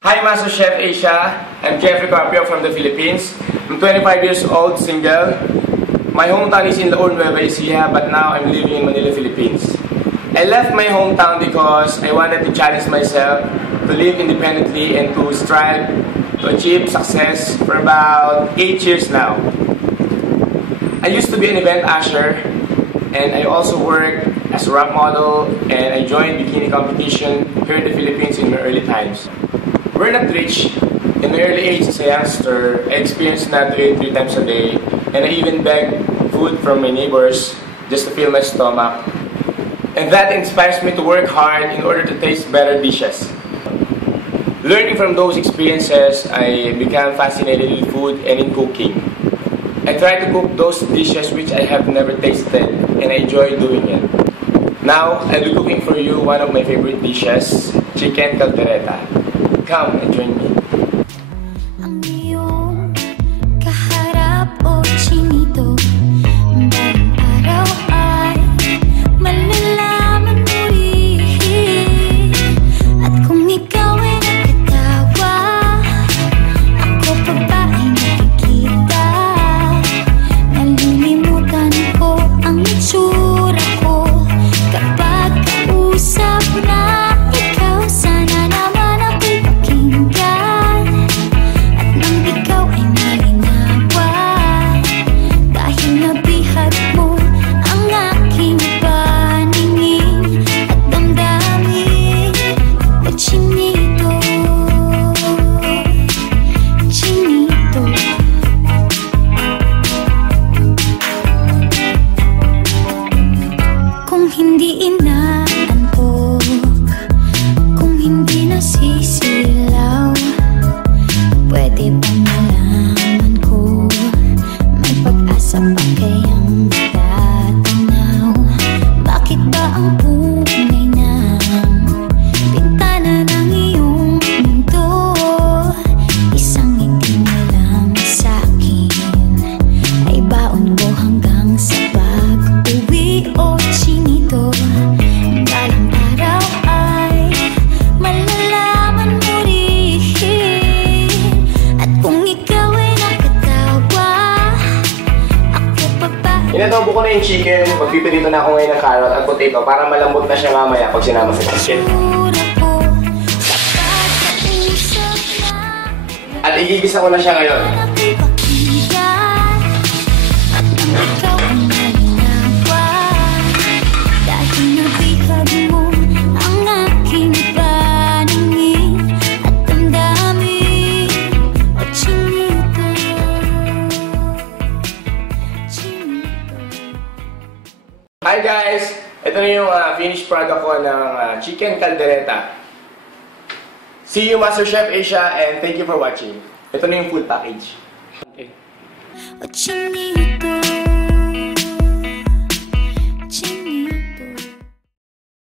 Hi, Master Chef Asia. I'm Jeffrey Carpio from the Philippines. I'm 25 years old, single. My hometown is in Laon, Nueva Ecija, but now I'm living in Manila, Philippines. I left my hometown because I wanted to challenge myself to live independently and to strive to achieve success for about 8 years now. I used to be an event usher, and I also worked as a rap model, and I joined bikini competition here in the Philippines in my early times. We're not rich. In my early age as a youngster, I experienced not to eat 3 times a day, and I even begged food from my neighbors just to fill my stomach. And that inspires me to work hard in order to taste better dishes. Learning from those experiences, I became fascinated with food and in cooking. I try to cook those dishes which I have never tasted, and I enjoy doing it. Now, I'll be cooking for you one of my favorite dishes, chicken caldereta. Come and join me. Inadobo ko na yung chicken, magpipirito na ako ngayon ng carrot at potato para malambot na siya mamaya pag sinama sa chicken. At igigisa ko na siya ngayon. Hi guys! Ito na yung finished product ko ng chicken caldereta. See you, Master Chef Asia, and thank you for watching. Ito na yung full package. Okay.